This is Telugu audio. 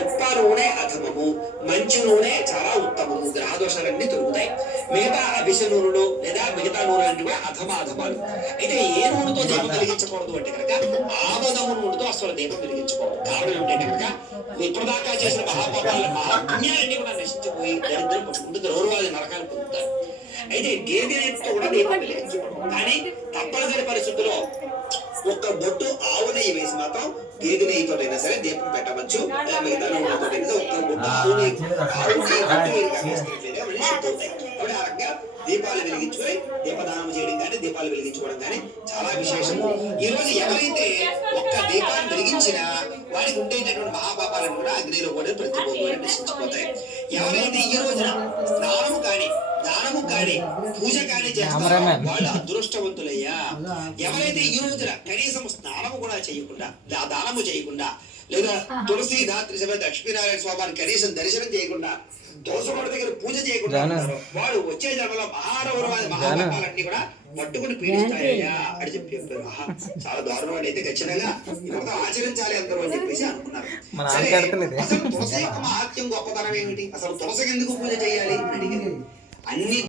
ఉత్ప నూనె అధమము, మంచి నూనె చాలా ఉత్తమము, గ్రహదోషాలన్నీ తొలుగుతాయి. మిగతా అభిష నూనెలు లేదా మిగతా నూనెలన్నీ కూడా అధమాలు. అయితే ఏ నూనెతో దీపం వెలిగించకూడదు అంటే కనుక ఆమదము నూనెతో అసలు దీపం వెలిగించకూడదు. కారణం ఏమిటంటే కనుక ఇప్పటిదాకా చేసిన మహాపాపాల మహాపుణ్యాలన్నీ కూడా నశించిపోయి దరిద్రం పట్టుకుంటూ గౌరవాది నరకాలు పొందుతారు. అయితే గేదె నెయ్యితో కూడా దీపం వెలిగించకూడదు. కానీ తప్పనిసరి పరిస్థితుల్లో ఒక్క బొట్టు ఆవు నెయ్యి వేసి మాత్రం గేదె నెయ్యితోటైనా సరే దీపం పెట్టవచ్చు. మిగతా నూనెతోటైనా ఒక్క బొట్టు ఆవు నెయ్యి శుద్ధవుతాయి. కాబట్టి ఆ రకంగా దీపాలు వెలిగించుకొని దీపదానం చేయడం కానీ దీపాలు వెలిగించుకోవడం కానీ చాలా విశేషము. ఈ రోజు ఎవరైతే ఒక్క దీపాన్ని వెలిగించినా వారికి ఉండేటటువంటి మహాపాపాలను కూడా అగ్నిలో కూడా ప్రతిపోయి నశించిపోతాయి. ఎవరైతే ఈ రోజున స్నానము కానీ దానము కానీ పూజ కానీ చేస్తారో వాళ్ళు అదృష్టవంతులయ్యా. ఎవరైతే ఈ రోజున కనీసం స్నానము కూడా చేయకుండా దానము చేయకుండా లేదా తులసి ధాత్రి సమేత లక్ష్మీనారాయణ స్వామిని కనీసం దర్శనం చేయకుండా తులసికోట దగ్గర పూజ చేయకుండా వాడు వచ్చే జన్మలో మహాపాపాలన్నీ కూడా పట్టుకుని పీడిస్తాయ్యా అని చెప్పి చెప్పారు. చాలా దారుణం అయితే ఖచ్చితంగా మొత్తం ఆచరించాలి అందరూ అని చెప్పేసి అనుకున్నారు. అసలు తులసి యొక్క మహాత్యం గొప్పతనం ఏమిటి, అసలు తులసికి ఎందుకు పూజ చేయాలి అని అడిగారు. అన్ని